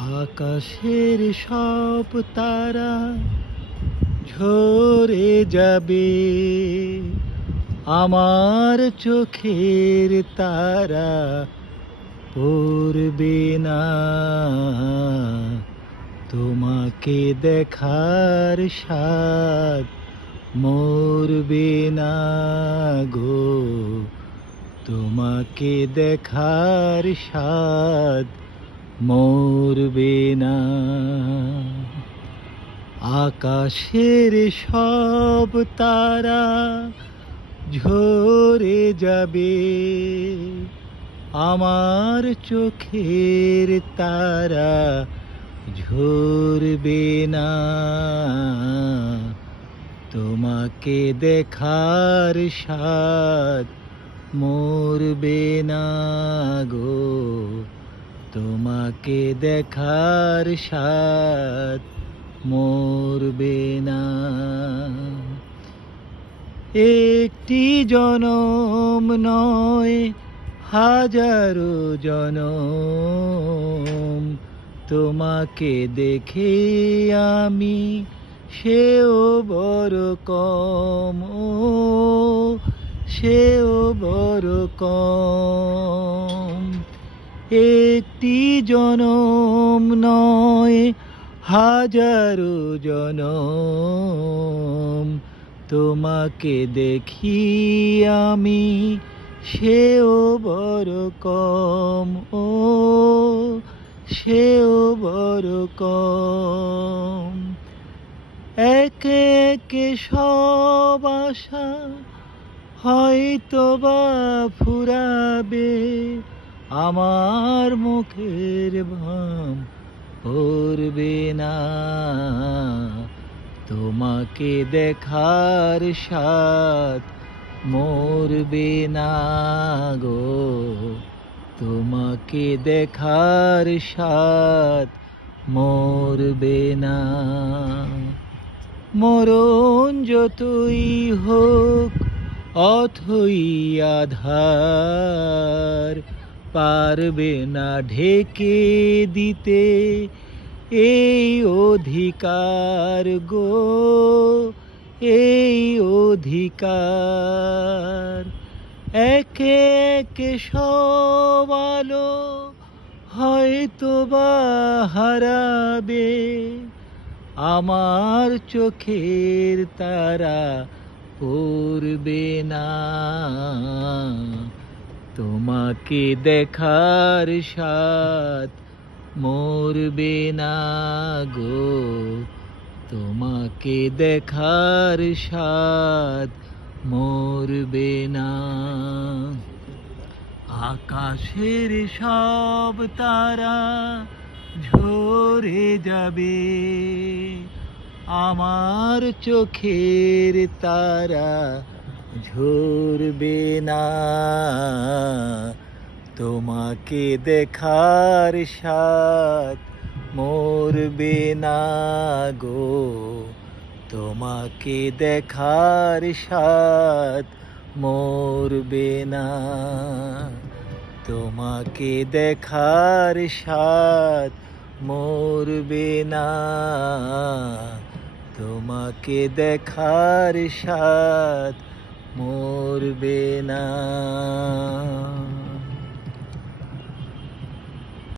আকাশের সব তারা ঝরে যাবে, আমার চোখের তারা পড়বে না। তোমাকে দেখার স্বাদ মরবে না গো, তোমাকে দেখার স্বাদ মরবে না। আকাশের সব তারা ঝরে যাবে, আমার চোখের তারা ঝরবে না। তোমাকে দেখার স্বাদ মরবে না গো, তোমাকে দেখার স্বাদ মরবে না। একটি জনম নয়, হাজারো জনম তোমাকে দেখে আমি সেও বড় কম, সেও বড় কম। একটি জনম নয়, হাজারো জনম তোমাকে দেখি আমি সেও বড় কম, সেও বড় কম। একে একে সব আশা হয়তো বা ফুরাবে, আমার মুখের ভাম পড়বে না। তোমাকে দেখার স্বাদ মরবে না গো, তোমাকে দেখার স্বাদ মরবে না। মরণ যতই হোক অথই আধার, পারবে না ঢেকে দিতে এই অধিকার গো, এই অধিকার। একে একে সব আলো হয়তো বা হারাবে, আমার চোখের তারা পড়বে না। তোমাকে দেখার স্বাদ মরবে না গো, তোমাকে দেখার স্বাদ মরবে না। আকাশের সব তারা ঝরে যাবে, আমার চোখের তারা ঝরবে না। তোমাকে দেখার স্বাদ মরবে না গো, তোমাকে দেখার স্বাদ মরবে না। তোমাকে দেখার স্বাদ মরবে না, তোমাকে দেখার স্বাদ মরবে না।